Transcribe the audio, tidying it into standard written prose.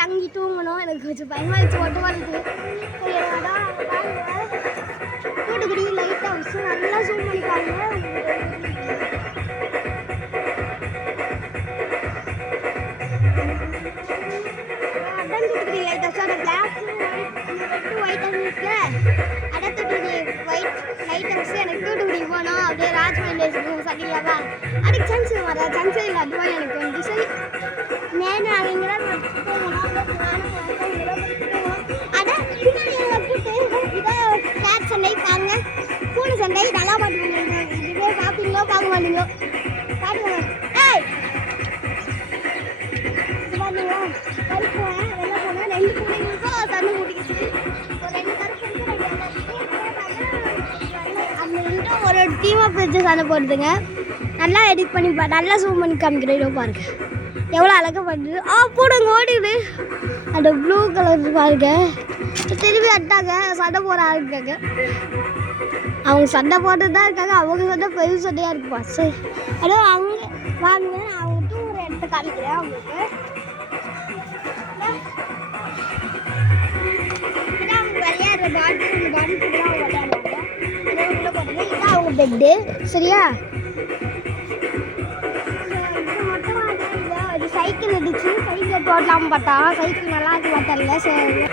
தங்கி தூங்கணும். எனக்கு கொஞ்சம் பயமாயிடுச்சு. மொட்டை மாடிக்கு தூத்துக்குடி லைட் ஹவுஸ் நல்லா ஜூம் பண்ணிப்பாங்க. அதான் தூத்துக்குடி லைட் ஹவுஸ். அந்த பிளாக் ஒயிட் இருக்குல்ல, அதான் தூத்துக்குடி ஒயிட் லைட் ஹவுஸ். எனக்கு தூத்துக்குடி போனோம் அப்படியே ராஜ்மஹல் சரியாவா அதுக்கு சான்ஸ் வர சான்ஸே இல்லை. அதுவாக எனக்கு வந்து சரி நேரம் நாங்கள் இங்கே தான் அதான் பின்னாடி எங்களை கூட்டு இதான் கேட் சண்டை பாருங்க, பூனை சண்டை நல்லா பாட்டுவாங்க. இதுவே பார்ப்பீங்களோ பார்க்க மாட்டீங்களோ பாட்டுவாங்க. ஏய் இது பார்த்தீங்களா கருப்புவேன் வெள்ளை போனேன். 2 பூனைங்களுக்கும் சண்டை கூட்டிக்கிச்சு. ஒரு 2 கருப்பு அந்த 2 ஒரு டீமாக பிரித்து சண்டை போடுதுங்க. நல்லா எடிட் பண்ணி நல்லா ஜூம் பண்ணி காமிக்கிறோம் பாருங்க எவ்வளோ அழகாக பண்ணுது. போடுங்க ஓடிடு. அந்த ப்ளூ கலர் பாருங்க திரும்பி அட்டாங்க சண்டை போட ஆரம்பிக்காங்க. அவங்க சண்டை போட்டு தான் இருக்காங்க. அவங்க சண்டை பெரிய சண்டையாக இருக்குப்பா. சரி அதோ அவங்க வாங்க நான் அவங்ககிட்ட ஒரு இடத்த காமிக்கிறேன். அவங்களுக்கு இதான் அவங்க விளையாடுற பாட்டு. இந்த பாட்டு தான் அவங்க விளையாடுவாங்க. இதை உள்ள போடுங்க. இதான் அவங்க பெட்டு. சரியா சைக்கிள் இருந்துச்சு. சைக்கிள் போடலாம்னு பார்த்தா சைக்கிள் நல்லா இருக்கு பார்த்தல. சரி